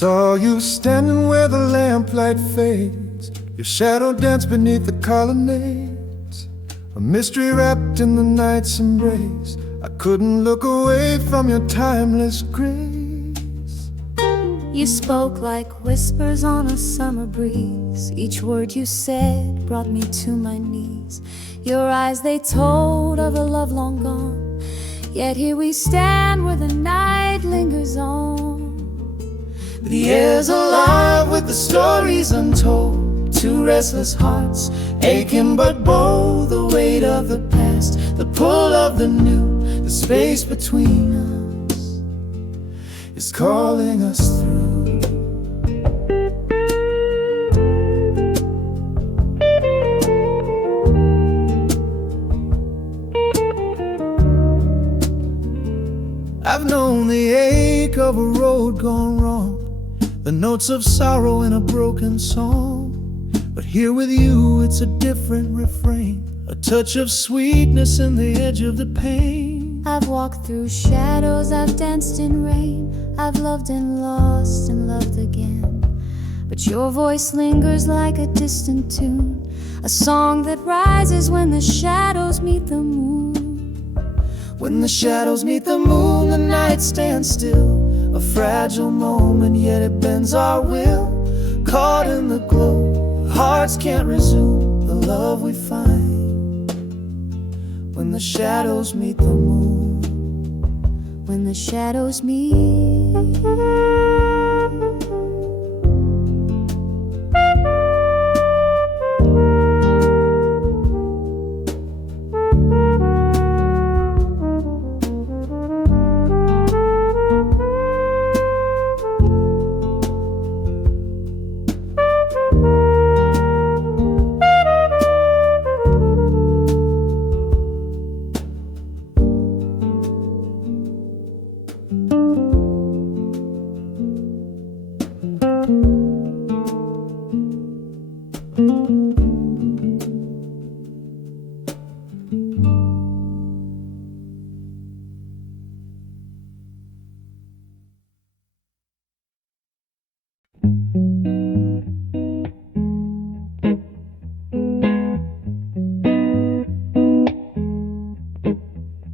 Saw you standing where the lamplight fades, your shadow dance beneath the colonnades, a mystery wrapped in the night's embrace. I couldn't look away from your timeless grace. You spoke like whispers on a summer breeze. Each word you said brought me to my knees. Your eyes, they told of a love long gone, yet here we stand where the night lingers on. The air's alive with the stories untold, two restless hearts aching but bold. The weight of the past, the pull of the new, the space between us is calling us through. I've known the ache of a road gone wrong, the notes of sorrow in a broken song. But here with you it's a different refrain, a touch of sweetness in the edge of the pain. I've walked through shadows, I've danced in rain, I've loved and lost and loved again. But your voice lingers like a distant tune, a song that rises when the shadows meet the moon. When the shadows meet the moon, the night stands still, a fragile moment, yet it bends our will. Caught in the glow, hearts can't resume the love we find when the shadows meet the moon. When the shadows meet.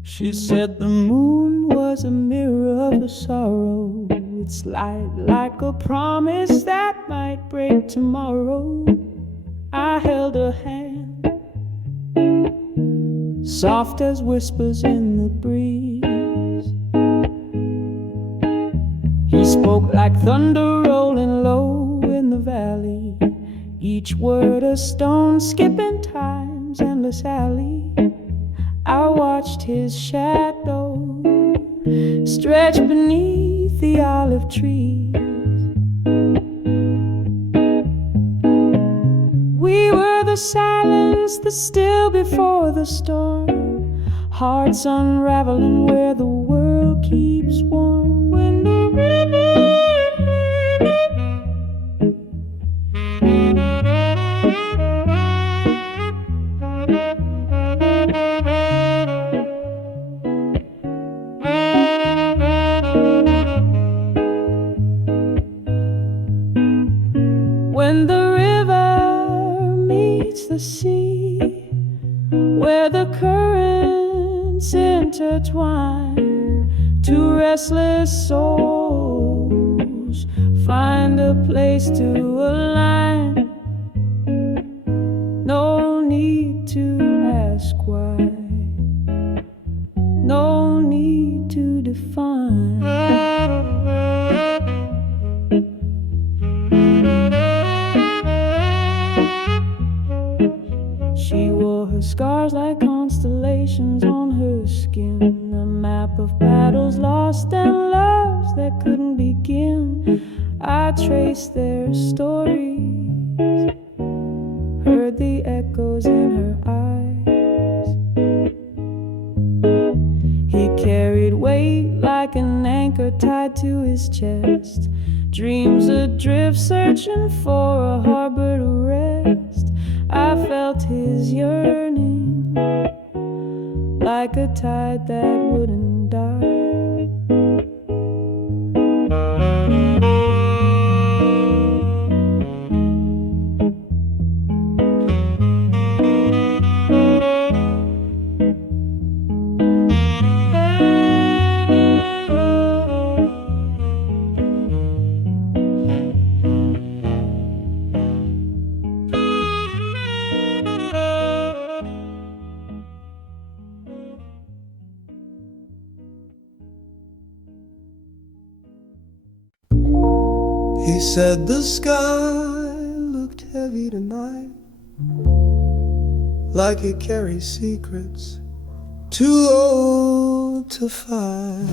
She said the moon was a mirror of the sorrow. Its light like a promise that might break tomorrow. I held her hand, soft as whispers in the breeze. He spoke like thunder rolling low in the valley, each word a stone skipping time's endless alley. I watched his shadow stretch beneath the olive trees. We were the silence, the still before the storm, hearts unraveling where the world keeps warm. When the river when the river meets the sea, where the currents intertwine, two restless souls find a place to align. No need to ask why, no need to define. She wore her scars like constellations on her skin, a map of battles lost and loves that couldn't begin. I traced their stories, heard the echoes in her eyes. He carried weight like an anchor tied to his chest, dreams adrift searching for a harbor to rest. I felt his yearning like a tide that wouldn't die. said the sky looked heavy tonight, like it carries secrets too old to fight.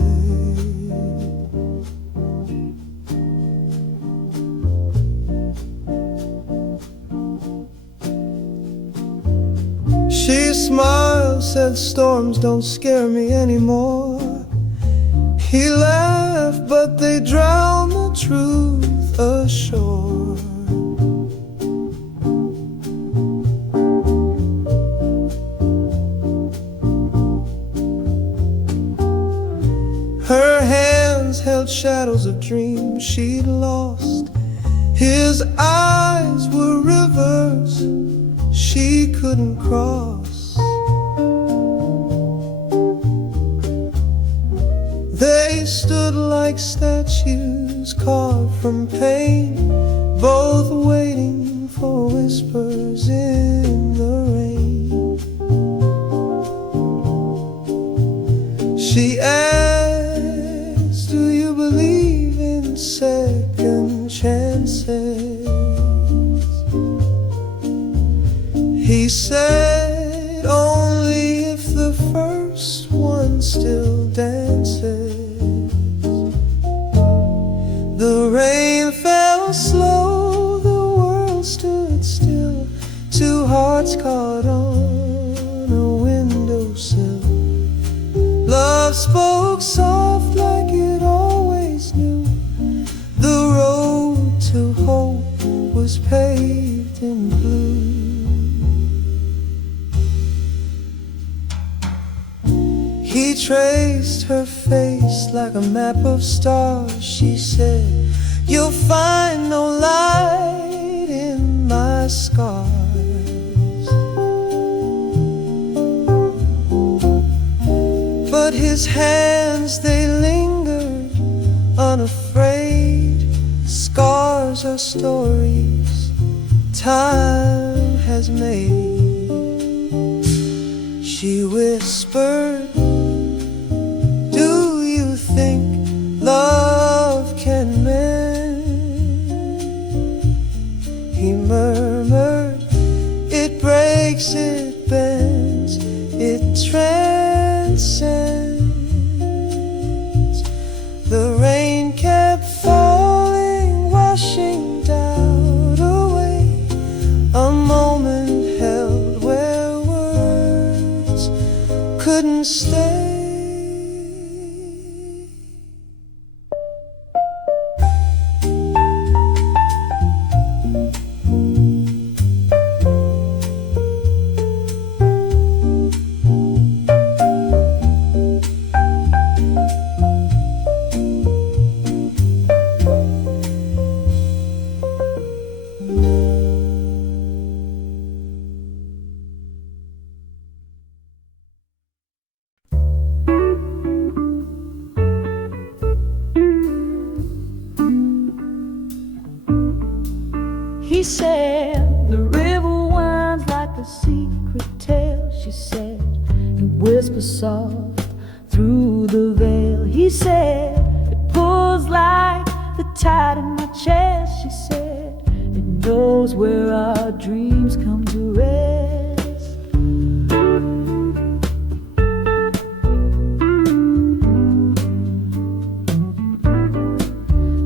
She smiled, said storms don't scare me anymore. He laughed, but they drowned the truth ashore. Her hands held shadows of dreams she'd lost. His eyes were rivers she couldn't cross. They stood like statues carved from pain, both waiting for whispers in the rain. She asked, do you believe in second chances? He said, only if the first one still dances. The rain fell slow, the world stood still. Two hearts caught on a windowsill. Love spoke soft like it always knew. The road to hope was paved in blue. He traced her face like a map of stars. She said, you'll find no light in my scars. But his hands, they lingered unafraid. Scars are stories time has made. She whispered, do you think love can mend? He murmured, it breaks, it bends, it transcends. The rain kept falling, washing doubt away. A moment held where words couldn't stay. He said, the river winds like a secret tale, she said, and whispers soft through the veil. He said, it pulls like the tide in my chest, she said, it knows where our dreams come to rest.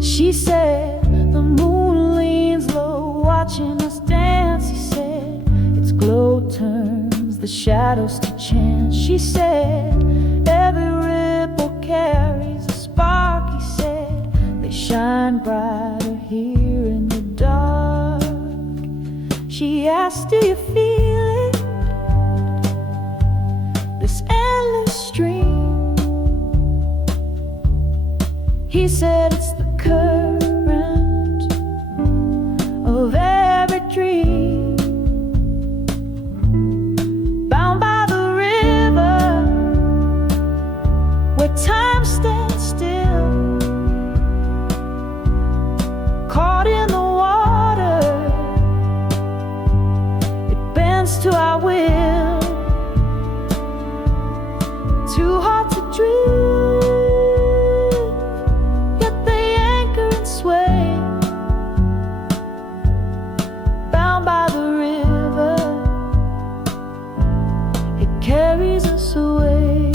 She said, the moon leans low, watching us dance. He said, its glow turns the shadows to chance. She said, every ripple carries a spark. He said, they shine brighter here in the dark. She asked, do you feel it? This endless stream. He said, it's the current of every dream, bound by the river where time stands still, caught in the water, it bends to our will, too hard to dream. Yet they anchor and sway by the river, it carries us away.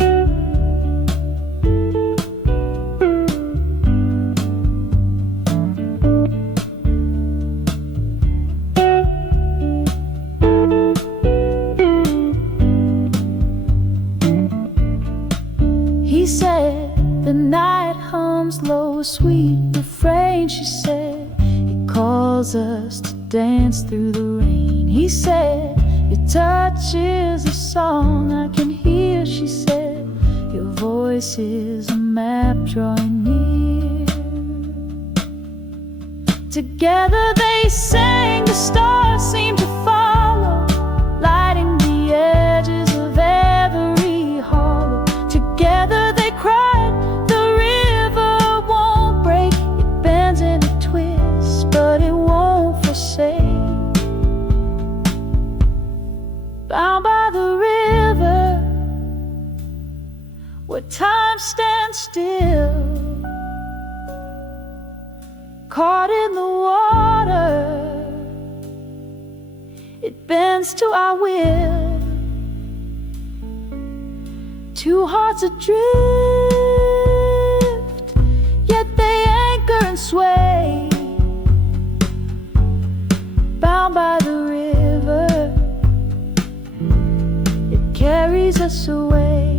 He said the night hums low, a sweet refrain. She said it calls us to dance through the rain. He said your touch is a song I can hear. She said your voice is a map drawing near. Together they sang, the stars seemed to follow, lighting the edges of every hollow. Together they cried, the river won't break, it bends and it twists, but it won't forsake. Bound by the river, where time stands still, caught in the water, it bends to our will. Two hearts adrift, yet they anchor and sway. Bound by the river, it carries us away.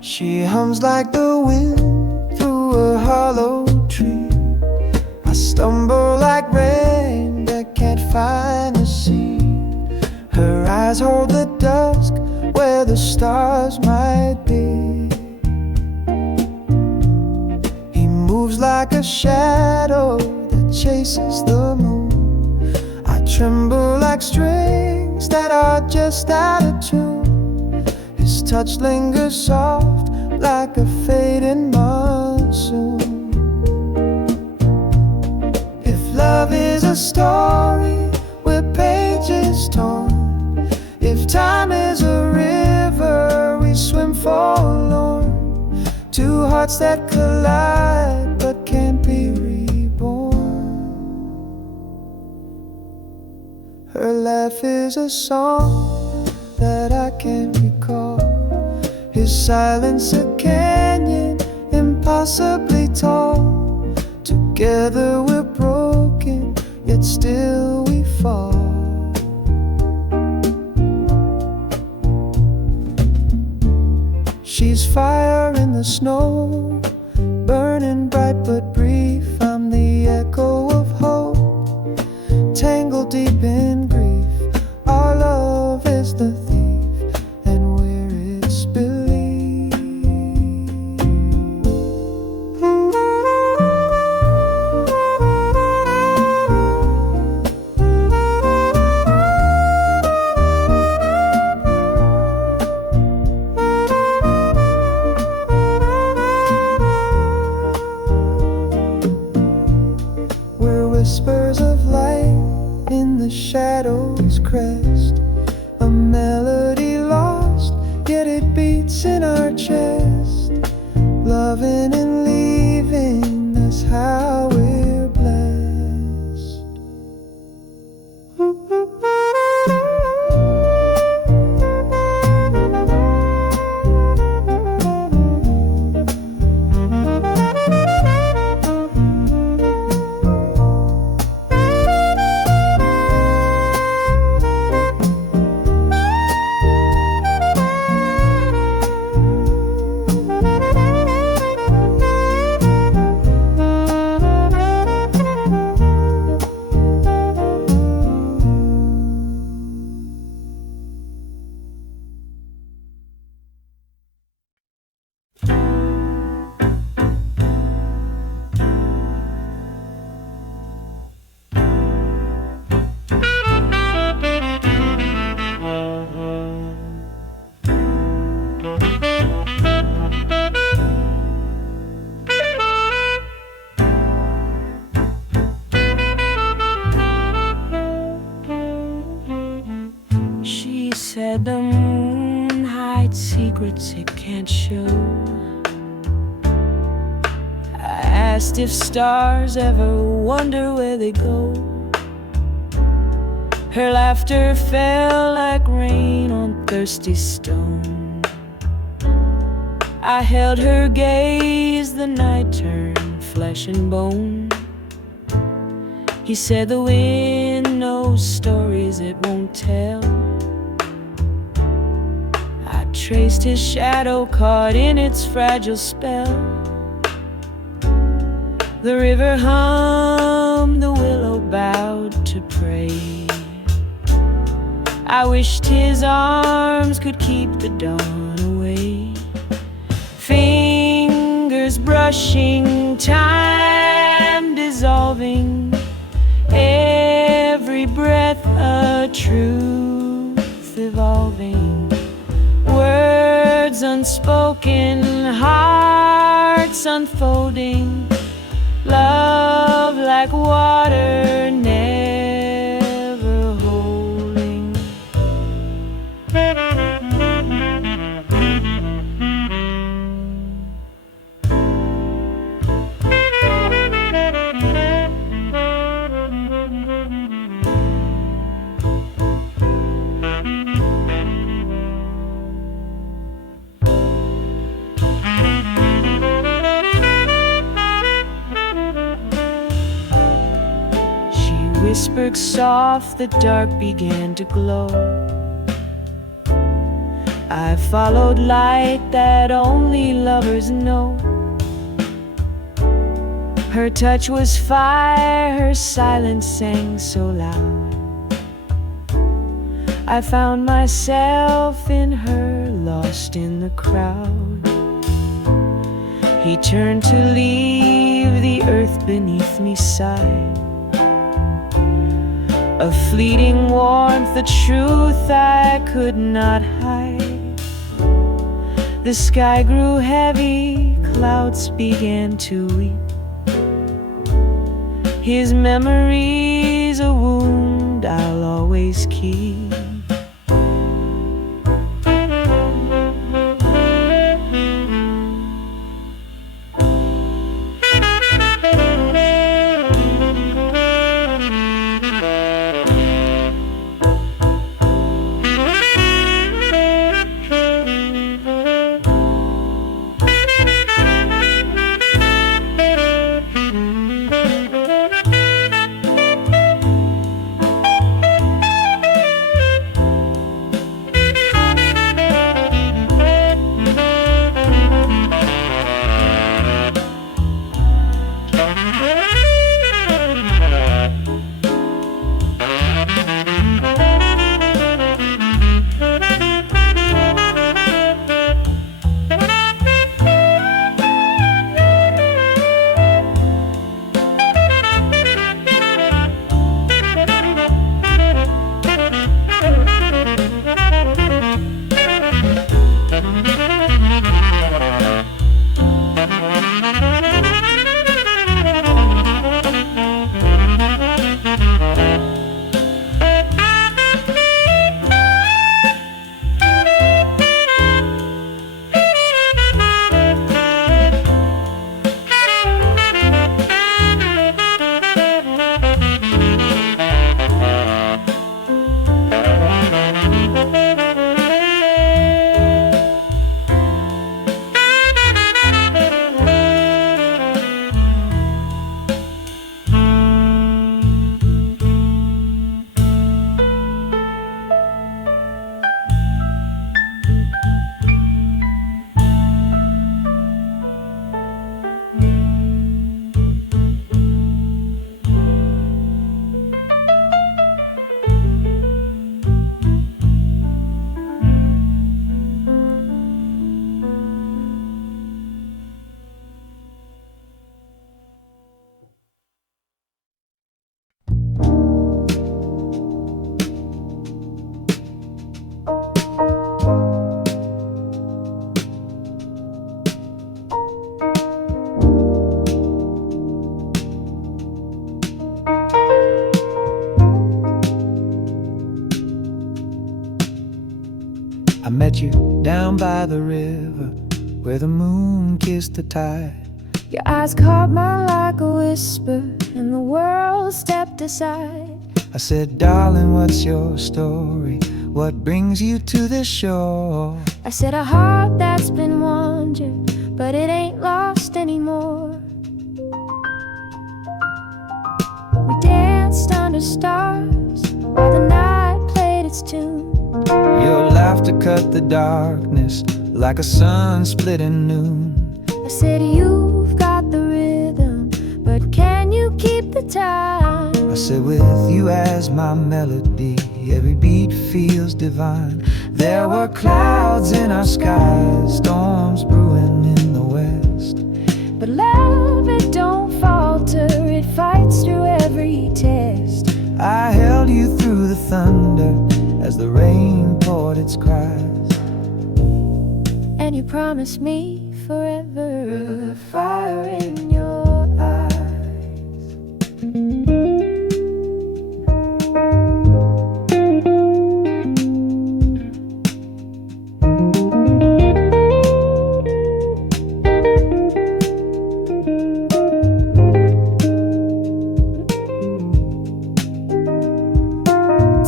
She hums like the wind through a hollow tree. I stumble like rain that can't find the sea. Her eyes hold the dusk where the stars might be. He moves like a shadow that chases the moon. I tremble like strings that are just out of tune. His touch lingers soft like a fading monsoon. If love is a story where pages torn, if time is a river we swim forlorn, two hearts that collide but can't be reborn. Her laugh is a song that I can't recall. His silence a canyon impossibly tall. Together we're broken, yet still we fall. She's fire in the snow, burning bright but brief. I'm the echo of hope, tangled deep in grief. Our love is the thief, and we're its belief. We're whispers of light in the shadow's crest, a melody lost, yet it beats in our chest. Loving and leaving, that's how we're blessed. said the moon hides secrets it can't show. I asked if stars ever wonder where they go. Her laughter fell like rain on thirsty stone. I held her gaze, the night turned flesh and bone. He said the wind knows stories it won't tell. I traced his shadow caught in its fragile spell. The river hummed, the willow bowed to pray. I wished his arms could keep the dawn away. Fingers brushing, time dissolving, every breath a truth evolving. Words unspoken, hearts unfolding. Love like water, never holding. Whispered soft, the dark began to glow. I followed light that only lovers know. Her touch was fire, her silence sang so loud. I found myself in her, lost in the crowd. He turned to leave, the earth beneath me sighed. A fleeting warmth, the truth I could not hide. The sky grew heavy, clouds began to weep. His memory's a wound I'll always keep. I met you down by the river where the moon kissed the tide. Your eyes caught mine like a whisper, and the world stepped aside. I said, darling, what's your story? What brings you to this shore? I said, a heart that's been wandering, but it ain't lost anymore. We danced under stars while the night played its tune. Your laughter cut the darkness like a sun split in noon. I said, you've got the rhythm, but can you keep the time? I said, with you as my melody, every beat feels divine. There were clouds in our skies, storms brewing in the west. But love, it don't falter, it fights through every test. I held you through the thunder as the rain poured its cries. And you promised me forever, the fire in your eyes.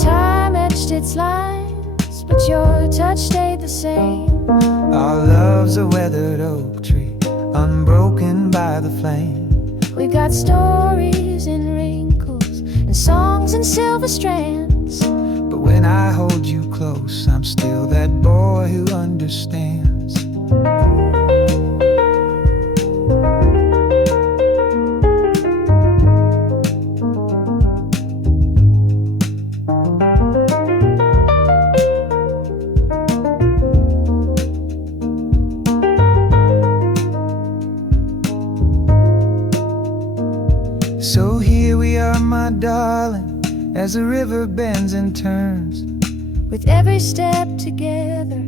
Time etched its lines, but your touch stayed the same. Our love's a weathered oak tree, unbroken by the flame. We've got stories and wrinkles, and songs and silver strands. But when I hold you close, I'm still that boy who understands. So here we are, my darling, as the river bends and turns. With every step together,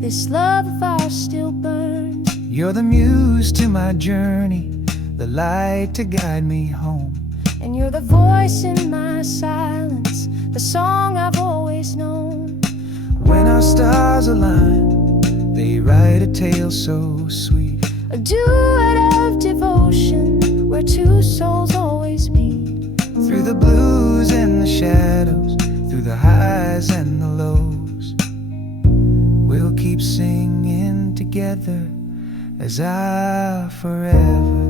this love of ours still burns. You're the muse to my journey, the light to guide me home. And you're the voice in my silence, the song I've always known. When our stars align, they write a tale so sweet. A duet of devotion, where two souls always meet. Through the blues and the shadows, through the highs and the lows, we'll keep singing together as our forever.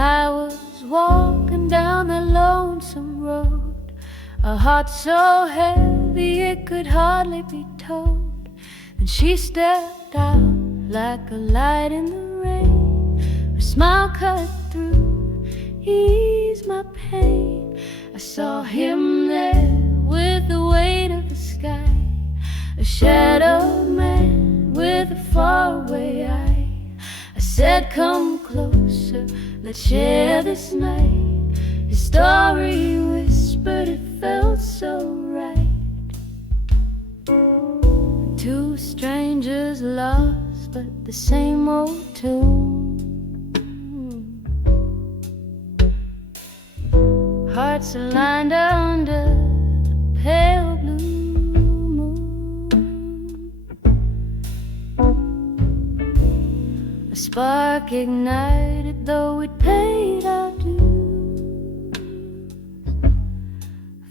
I was walking down that lonesome road, a heart so heavy it could hardly be towed. And she stepped out like a light in the rain. Her smile cut through, eased my pain. I saw him there with the weight of the sky, a shadowed man with a faraway eye. I said, come closer, let's share this night. His story whispered, it felt so right. Two strangers lost, but the same old tune. Hearts aligned under the pale blue moon. A spark ignited, though it paid our dues.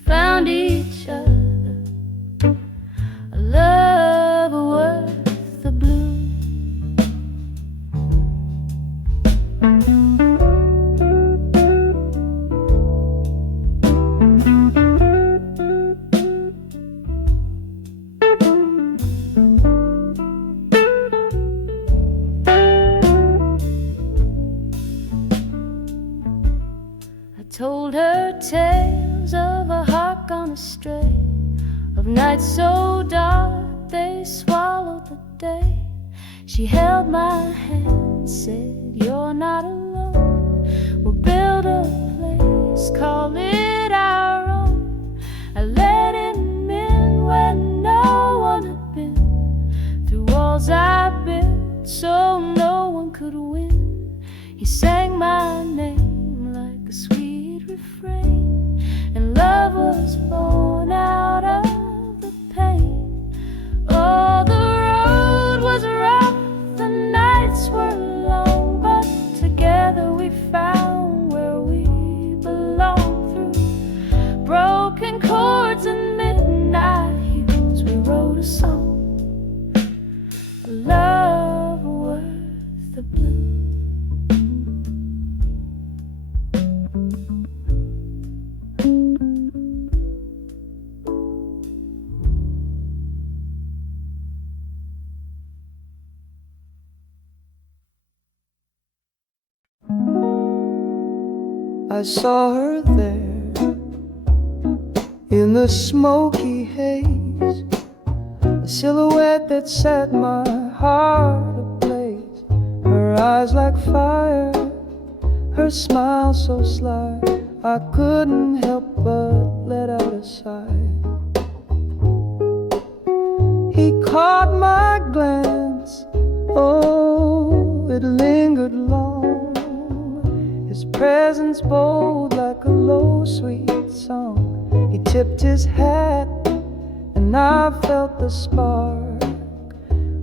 Found each other, a love worth the blue. stray of nights so dark they swallowed the day. She held my hand, said, "You're not alone. We'll build a place, call it our own." I let him in when no one had been. Through walls I built so no one could win. He sang my name like a sweet refrain, and love was born out of the pain. Oh, the road was rough, the nights were long, but together we found where we belong. Through broken chords and midnight hues, we wrote a song, a love worth the blue. I saw her there in the smoky haze, a silhouette that set my heart ablaze. Her eyes like fire, her smile so sly, I couldn't help but let out a sigh. He caught my glance, oh, it lingered long. His presence bold like a low, sweet song. He tipped his hat, and I felt the spark,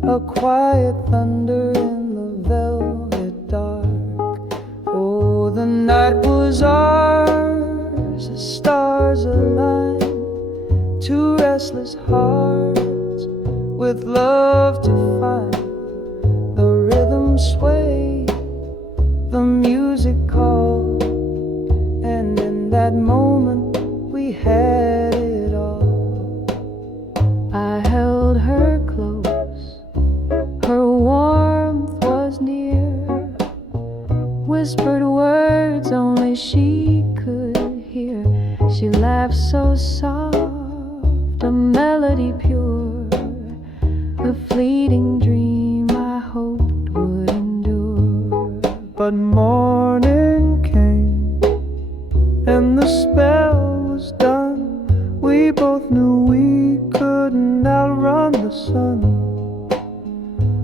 a quiet thunder in the velvet dark. Oh, the night was ours, the stars aligned, two restless hearts with love to find. The rhythm swayed, the music called, and in that moment we had it all. I held her close, her warmth was near, whispered words only she could hear. She laughed so soft, a melody pure, a fleeting dream I hoped would endure. But morning came, and the spell was done. We both knew we couldn't outrun the sun.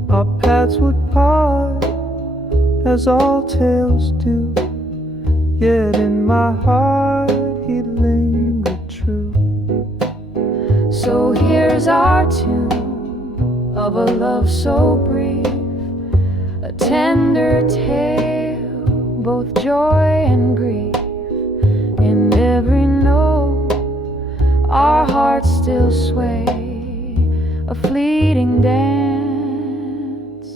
Our paths would part, as all tales do, yet in my heart he'd linger true. So here's our tune of a love so brief, a tender tale, both joy and grief. In every note, our hearts still sway, a fleeting dance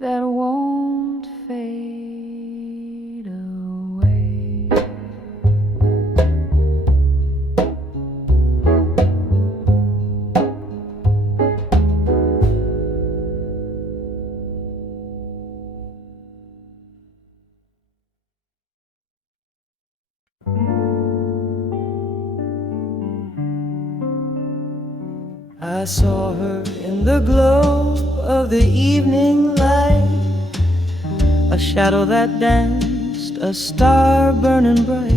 that won't fade away. I saw her in the glow of the evening light, a shadow that danced, a star burning bright.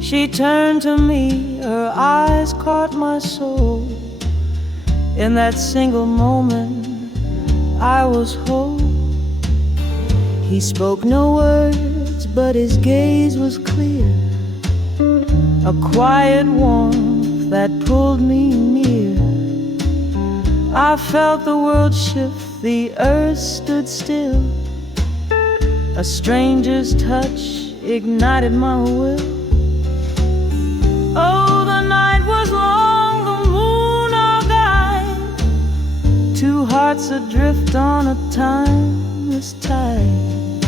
She turned to me, her eyes caught my soul. In that single moment, I was whole. He spoke no words, but his gaze was clear, a quiet warmth that pulled me near. I felt the world shift, the earth stood still. A stranger's touch ignited my will. Oh, the night was long, the moon our guide, two hearts adrift on a timeless tide.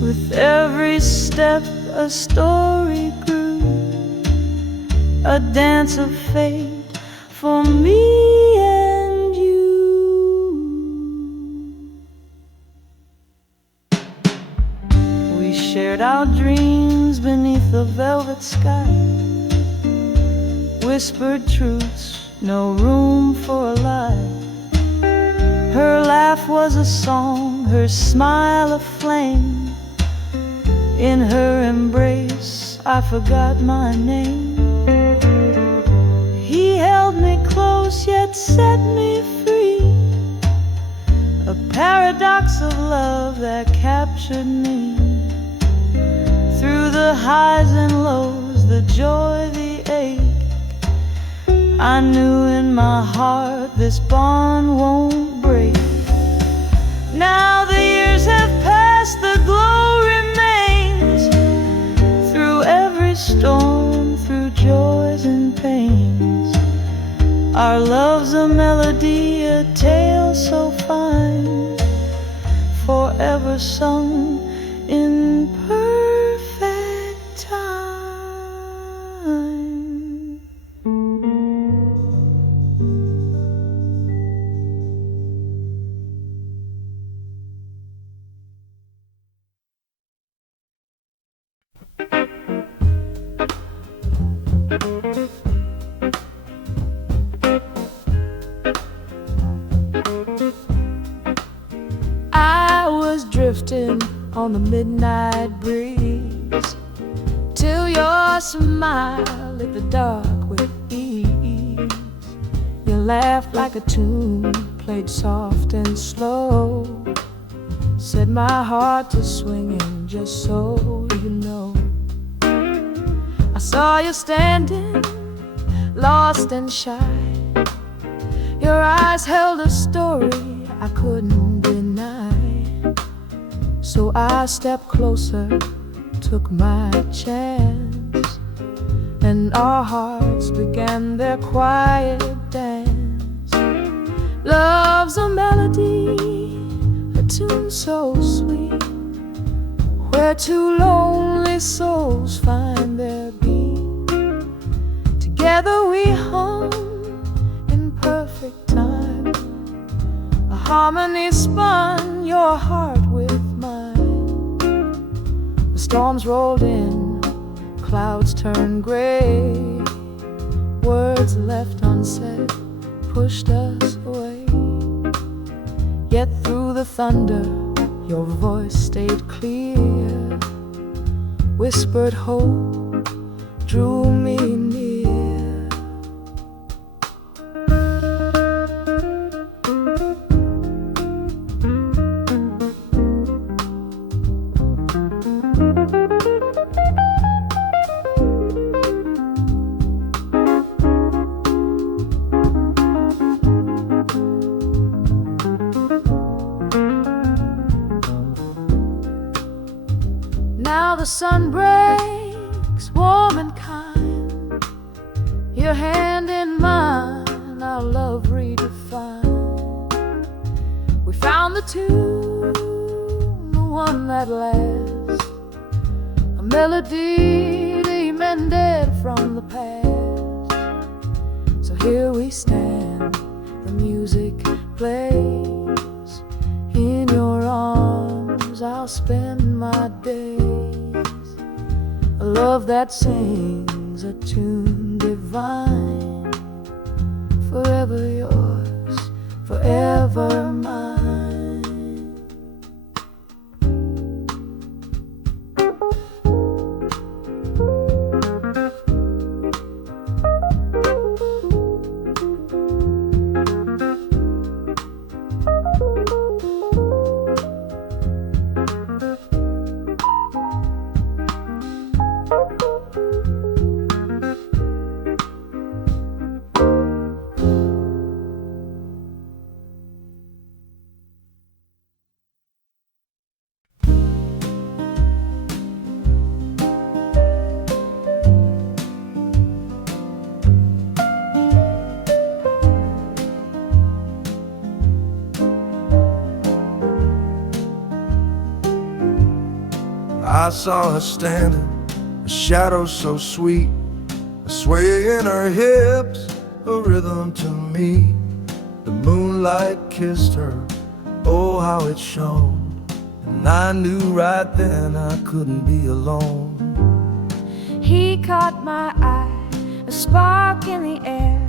With every step a story grew, a dance of fate for me and you. We shared our dreams beneath the velvet sky, whispered truths, no room for a lie. Her laugh was a song, her smile a flame. In her embrace I forgot my name. He held me close yet set me free, a paradox of love that captured me. Through the highs and lows, the joy, the ache, I knew in my heart this bond won't break. Now the years have passed, the glow remains. Through every storm, through joys and pains, our love's a melody, a tale so fine, forever sung in perfect time. I was drifting on the midnight breeze, till your smile lit the dark with ease. You laughed like a tune played soft and slow, set my heart to swinging, just so you know. I saw you standing, lost and shy. Your eyes held a story I couldn't deny. So I stepped closer, took my chance, and our hearts began their quiet dance. Love's a melody, a tune so sweet, where two lonely souls find their beat. Together we hum in perfect time, a harmony spun your heart with mine. The storms rolled in, clouds turned gray, words left unsaid pushed us away. Yet through the thunder your voice stayed clear, whispered hope, drew me near. Now the sun breaks warm and kind, your hand in mine, our love redefined. We found the tune, the one that lasts, a melody demanded from the past. So here we stand, the music plays, in your arms I'll spend my days. A love that sings a tune divine, forever yours, forever mine. I saw her standing, a shadow so sweet, a sway in her hips, a rhythm to me. The moonlight kissed her, oh how it shone, and I knew right then I couldn't be alone. He caught my eye, a spark in the air.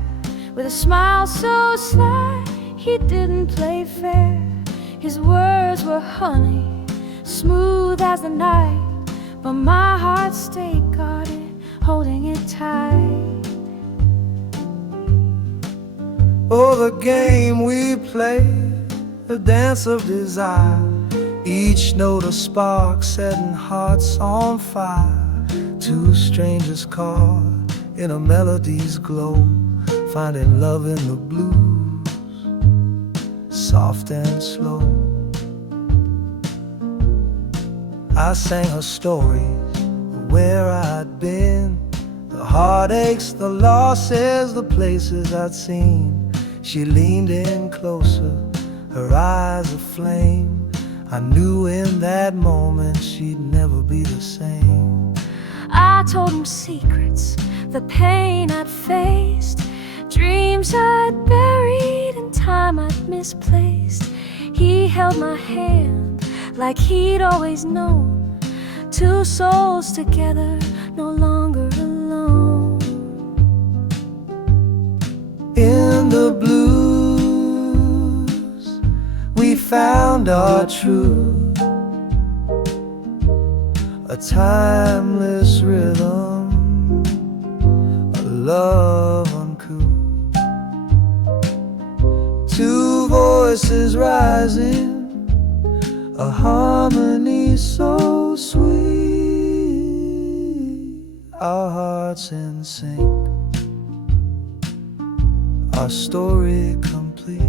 With a smile so sly, he didn't play fair. His words were honey, smooth as the night, but my heart stayed guarded, holding it tight. Oh, the game we play, the dance of desire, each note a spark setting hearts on fire. Two strangers caught in a melody's glow, finding love in the blues, soft and slow. I sang her stories of where I'd been, the heartaches, the losses, the places I'd seen. She leaned in closer, her eyes aflame. I knew in that moment she'd never be the same. I told him secrets, the pain I'd faced, dreams I'd buried and time I'd misplaced. He held my hand like he'd always known, two souls together, no longer alone. In the blues, we found our truth, a timeless rhythm, a love uncouth. Two voices rising, a harmony so sweet, our hearts in sync, our story complete.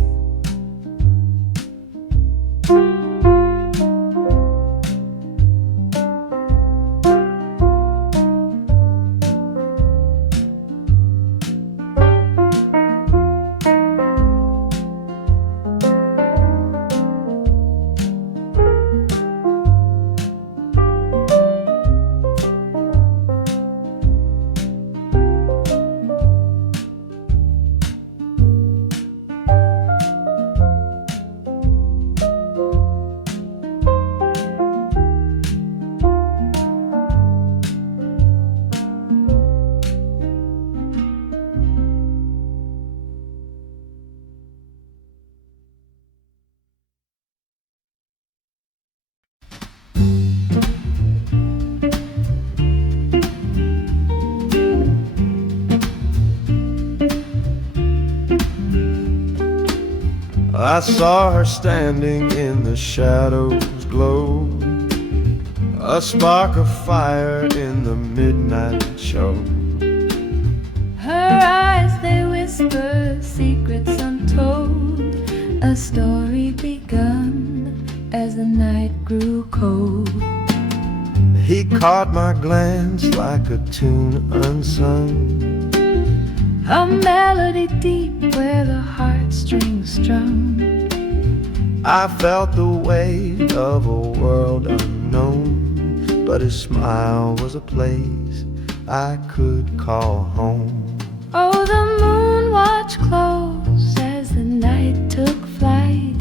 I saw her standing in the shadows glow, a spark of fire in the midnight show. Her eyes, they whisper secrets untold, a story begun as the night grew cold. He caught my glance like a tune unsung, A melody deep where the heartstrings strung. I felt the weight of a world unknown, but his smile was a place I could call home. Oh, the moon watched close as the night took flight,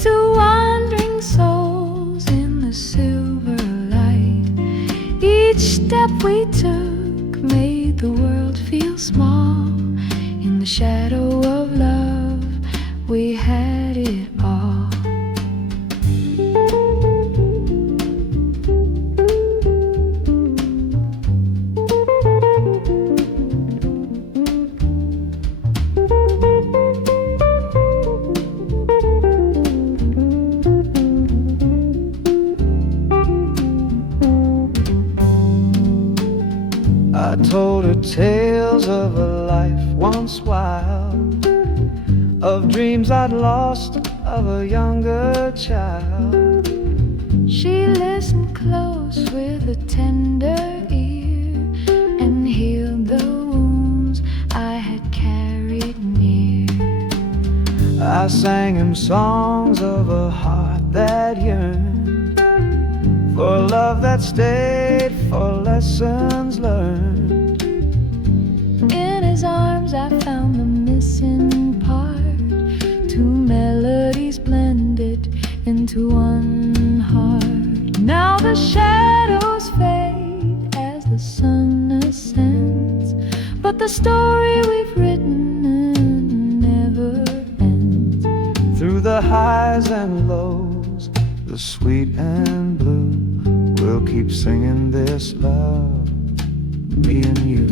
to wandering souls in the silver light. Each step we took made the world feel small. In the shadow of love, we had it all. I told her tales of a life once wild, of dreams I'd lost, of a younger child. She listened close with a tender ear and healed the wounds I had carried near. I sang him songs of a heart that yearned, for love that stayed, for lessons learned. In his arms I found the missing part, two melodies blended into one heart. Now the shadows fade as the sun ascends, but the a story we've written and never ends. Through the highs and lows, the sweet and blue, we'll keep singing this love, me and you.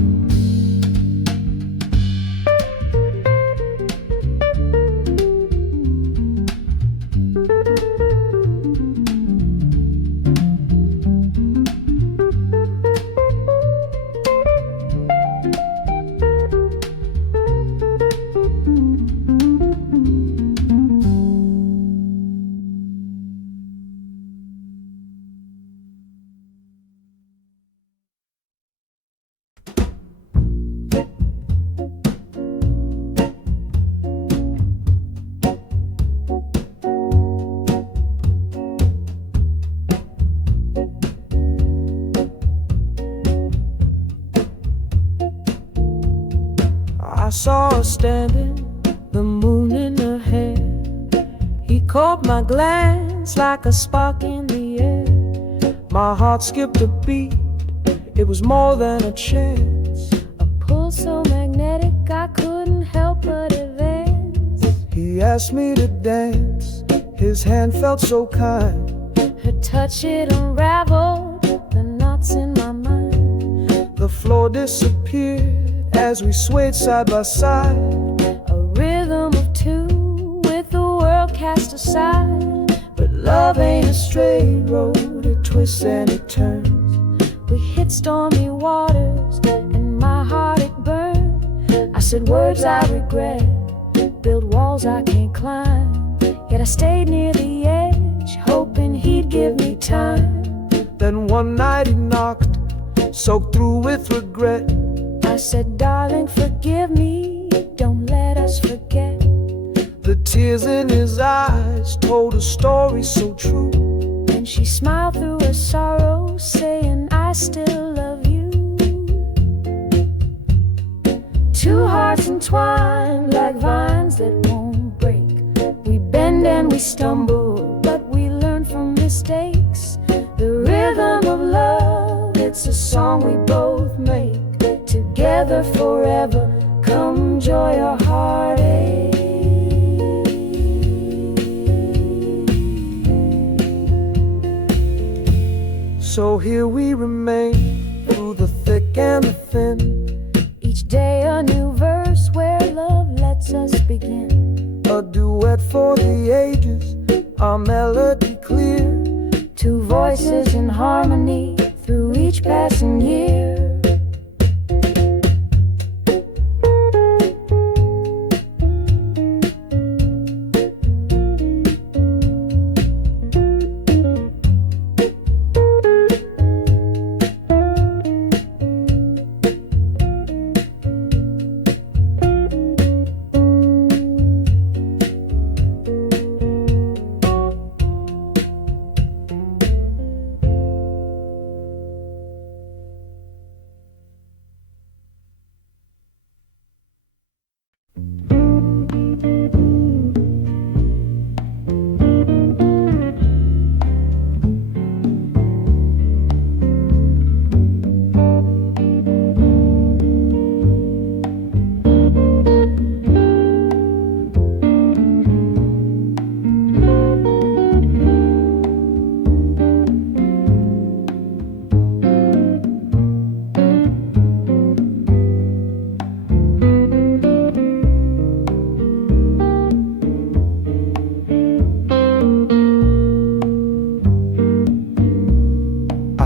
I saw her standing, the moon in her hair. He caught my glance like a spark in the air. My heart skipped a beat, it was more than a chance. A pull so magnetic I couldn't help but advance. He asked me to dance, his hand felt so kind. Her touch, it unraveled the knots in my mind. The floor disappeared as we swayed side by side. A rhythm of two with the world cast aside. But love ain't a straight road, it twists and it turns. We hit stormy waters and my heart it burned. I said words I regret, build walls I can't climb. Yet I stayed near the edge, hoping he'd give me time. Then one night he knocked, soaked through with regret. I said, darling, forgive me, don't let us forget. The tears in his eyes told a story so true. And she smiled through her sorrow, saying, I still love you. Two hearts entwined like vines that won't break. We bend and we stumble, but we learn from mistakes. The rhythm of love, it's a song we both make. Together forever, come joy or heartache. So here we remain, through the thick and the thin. Each day a new verse where love lets us begin. A duet for the ages, our melody clear. Two voices in harmony through each passing year.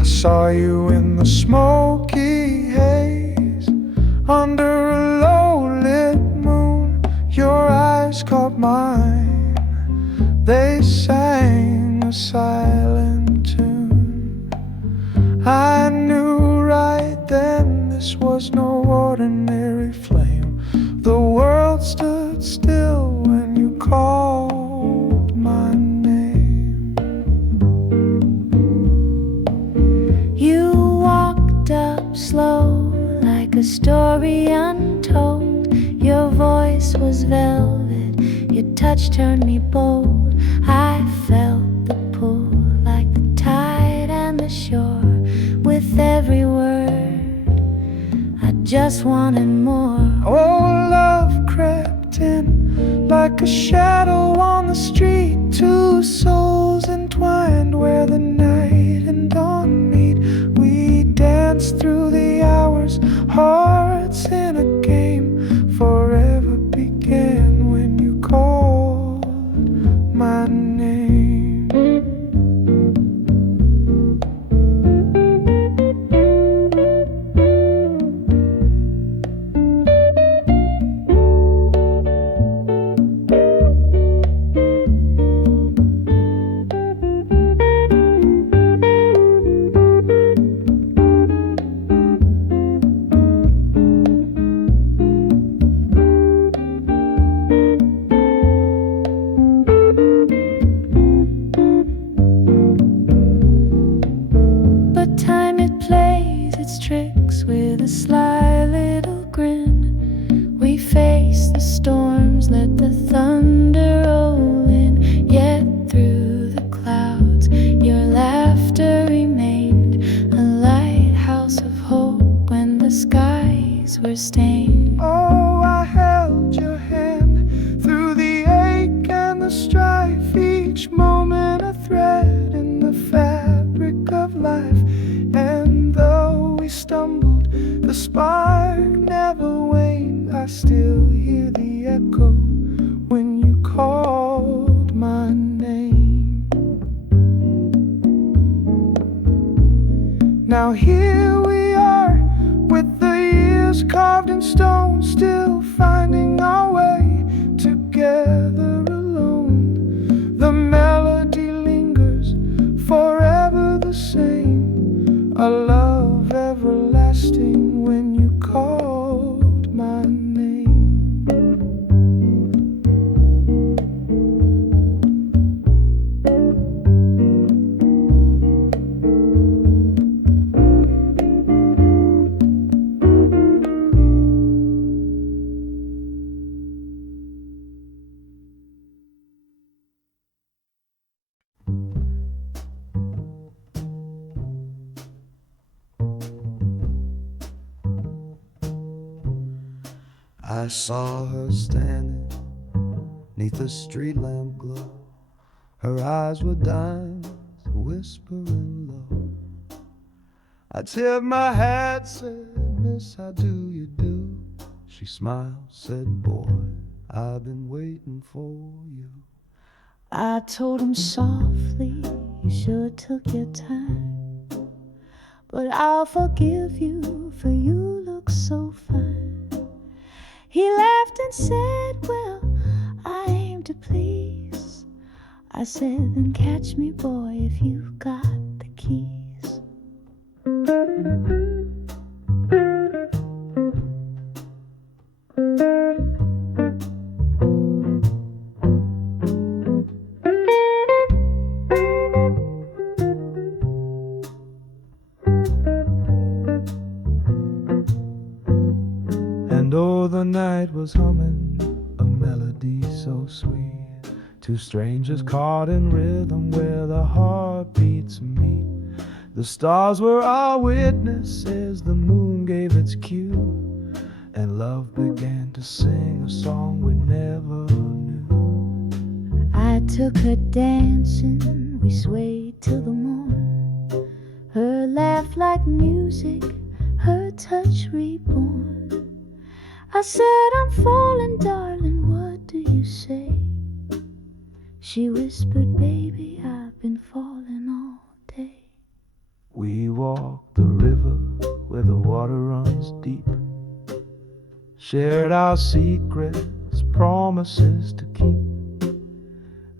Saw you in the smoky haze, under a low-lit moon. Your eyes caught mine, they sang a silent tune. I knew right then this was no ordinary flame. The world stood still when you called my name. You walked up slow like a story untold. Your voice was velvet, your touch turned me bold. I felt the pull like the tide and the shore. With every word I just wanted more. like a shadow on the street, two souls entwined where the night and dawn meet. We dance through the hours, hearts in a game. Forever began when you called my name. Tricks with a sly little grin. We face the storms, let the thunder roll in. Yet through the clouds your laughter remained, a lighthouse of hope when the skies were stained. Oh, I held your hand through the ache and the strife, each moment a thread in the fabric of life. And though we stumbled, the spark never waned. I still hear the echo when you called my name. Now here we are, with the years carved in stone, still finding our way together alone. The melody lingers, forever the same, a love everlasting when you called my name. I saw her standing neath the street lamp glow. Her eyes were diamonds, whispering low. I tipped my hat, said, "Miss, how do you do?" She smiled, said, "Boy, I've been waiting for you." I told him softly, "You sure took your time, but I'll forgive you, for you look so fine." He laughed and said, "Well, I aim to please." I said, "Then catch me, boy, if you've got the keys." And oh, the night was humming a melody so sweet. Two strangers caught in rhythm where the heartbeats meet. The stars were our witnesses, the moon gave its cue, and love began to sing a song we never knew. I took her dancing, we swayed till the morn. Her laugh like music, her touch reborn. I said, "I'm falling, darling, what do you say?" She whispered, "Baby, I've been falling all day." We walked the river where the water runs deep, shared our secrets, promises to keep.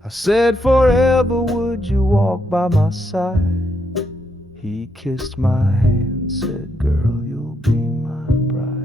I said, "Forever would you walk by my side?" He kissed my hand, said, "Girl, you'll be my bride."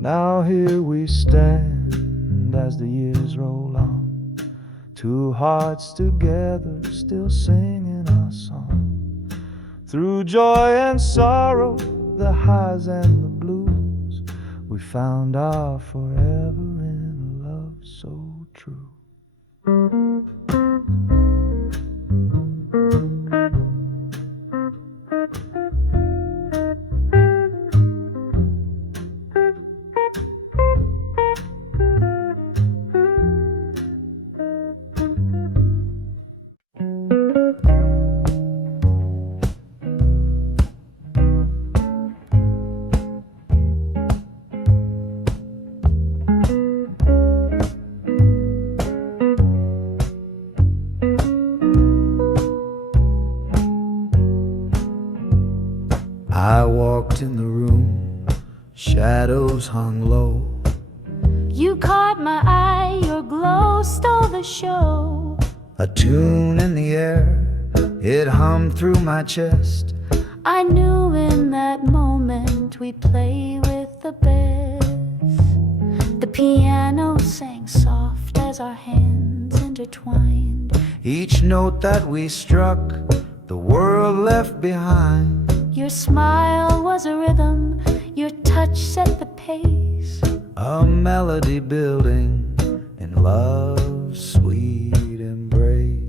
Now here we stand as the years roll on, two hearts together still singing our song. Through joy and sorrow, the highs and the blues, we found our forever in a love so true. I walked in the room, shadows hung low. You caught my eye, your glow stole the show. A tune in the air, it hummed through my chest. I knew in that moment we'd play with the best. The piano sang soft as our hands intertwined. Each note that we struck, the world left behind. Your smile was a rhythm, your touch set the pace. A melody building in love's sweet embrace.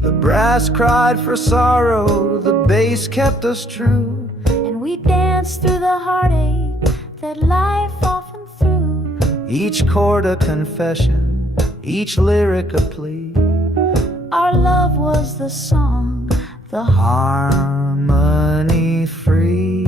The brass cried for sorrow, the bass kept us true. And we danced through the heartache that life often threw. Each chord a confession, each lyric a plea. Our love was the song, the harmony free.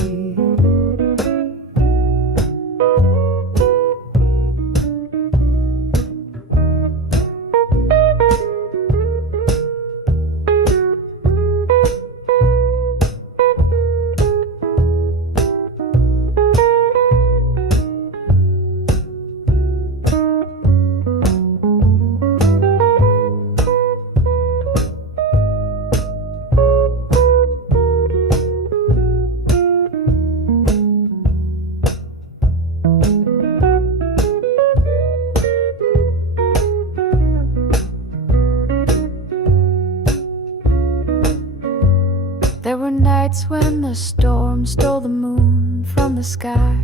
There were nights when the storm stole the moon from the sky.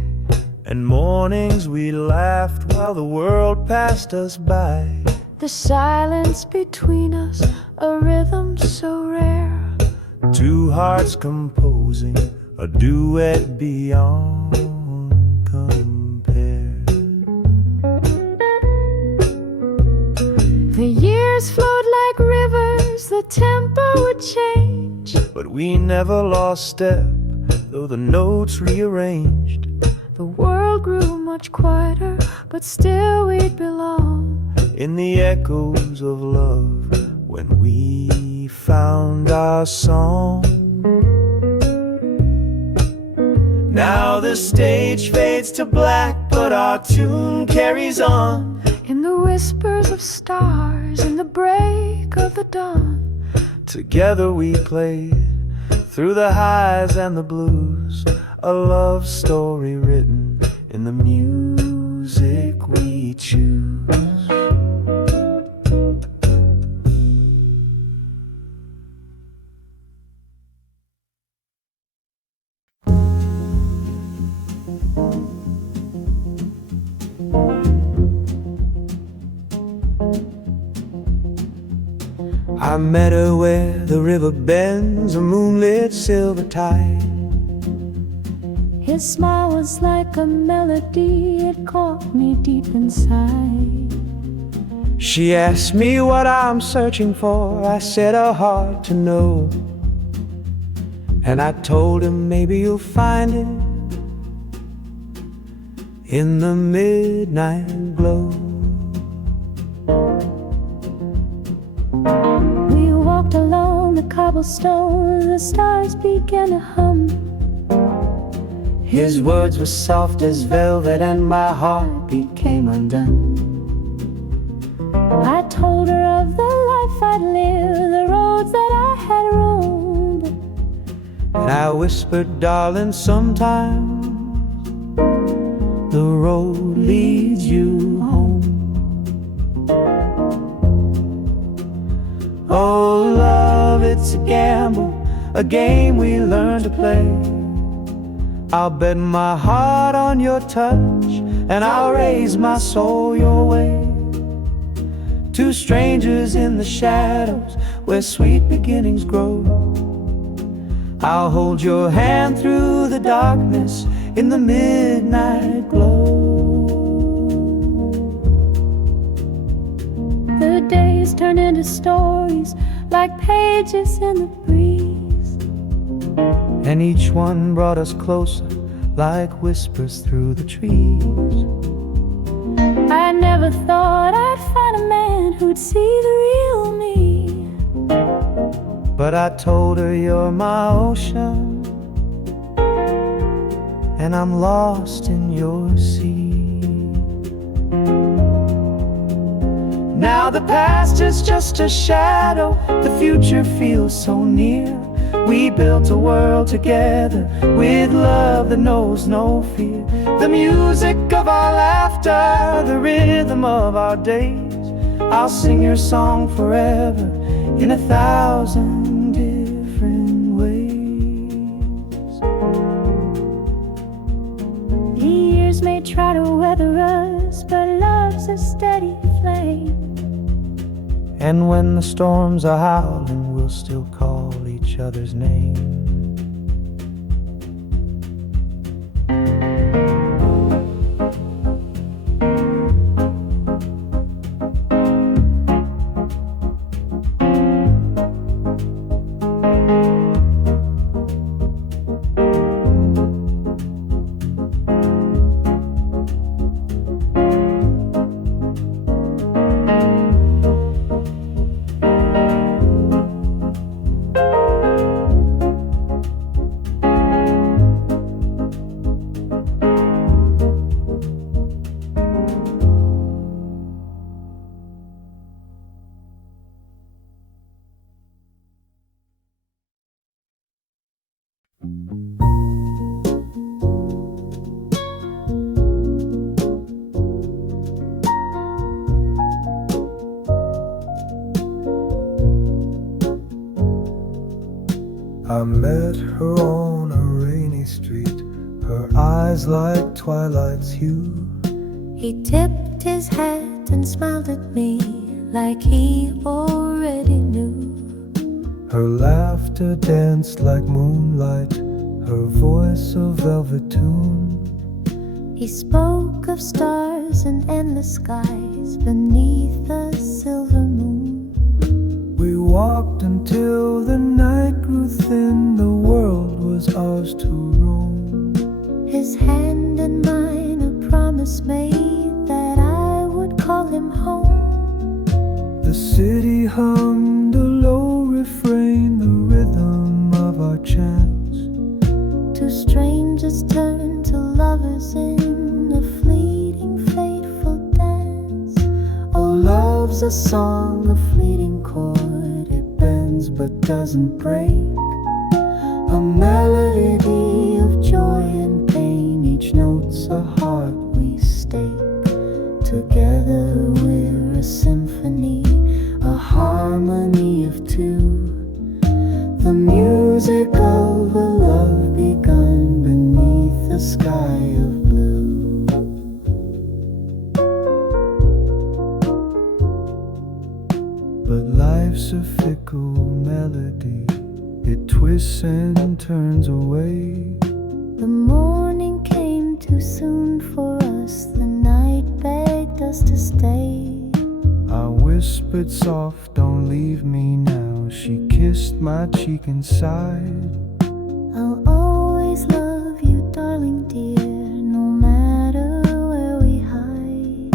And mornings we laughed while the world passed us by. The silence between us, a rhythm so rare. Two hearts composing a duet beyond compare. The years flowed like rivers, the tempo would change. But we never lost step, though the notes rearranged. The world grew much quieter, but still we'd belong. In the echoes of love, when we found our song. Now the stage fades to black, but our tune carries on. In the whispers of stars, in the break of the dawn. Together we played, through the highs and the blues, a love story written in the music we choose. I met her where the river bends, a moonlit silver tide. His smile was like a melody, it caught me deep inside. She asked me what I'm searching for, I said a heart to know. And I told her maybe you'll find it in the midnight glow. We walked along the cobblestone, the stars began to hum. His words were soft as velvet and my heart became undone. I told her of the life I'd lived, the roads that I had roamed. And I whispered, darling, sometimes the road leads you home. Oh, love, it's a gamble, a game we learn to play. I'll bet my heart on your touch, and I'll raise my soul your way. Two strangers in the shadows where sweet beginnings grow. I'll hold your hand through the darkness in the midnight glow. The days turn into stories like pages in the breeze, and each one brought us closer like whispers through the trees. I never thought I'd find a man who'd see the real me, but I told her you're my ocean, and I'm lost in your sea. Now the past is just a shadow, the future feels so near. We built a world together with love that knows no fear. The music of our laughter, the rhythm of our days. I'll sing your song forever in 1,000 different ways. the years may try to weather us, but love's a steady flame. And when the storms are howling, we'll still call each other's name. I met her on a rainy street, her eyes like twilight's hue. He tipped his hat and smiled at me like he already knew. Her laughter danced like moonlight, her voice a velvet tune. He spoke of stars and endless skies beneath the silver moon. We walked until the night grew thin, the world was ours to roam. His hand in mine, a promise made that I would call him home. The city hummed a low refrain, the rhythm of our chants. Two strangers turned to lovers in a fleeting, fateful dance. Oh, love's a song, a fleeting chord, it bends but doesn't break. A melody of joy and pain, each note's a heart we stake. Together we're a symphony, a harmony of two. The music of a love begun beneath a sky of blue. But life's a fickle melody, it twists and turns away. The morning came too soon for us, the night begged us to stay. I whispered soft, don't leave me now. She kissed my cheek and sighed. I'll always love you, darling dear, no matter where we hide.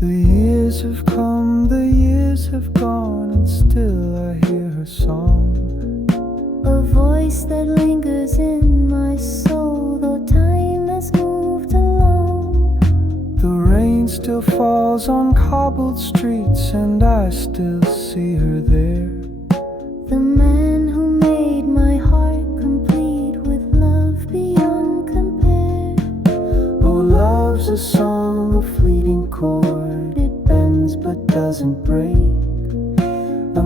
The years have come, the years have gone, and still I hear her song. A voice that lingers in my soul, though time has moved along. The rain still falls on cobbled streets, and I still see her there. The man who made my heart complete with love beyond compare. Oh, love's a song, a fleeting chord, it bends but doesn't break. A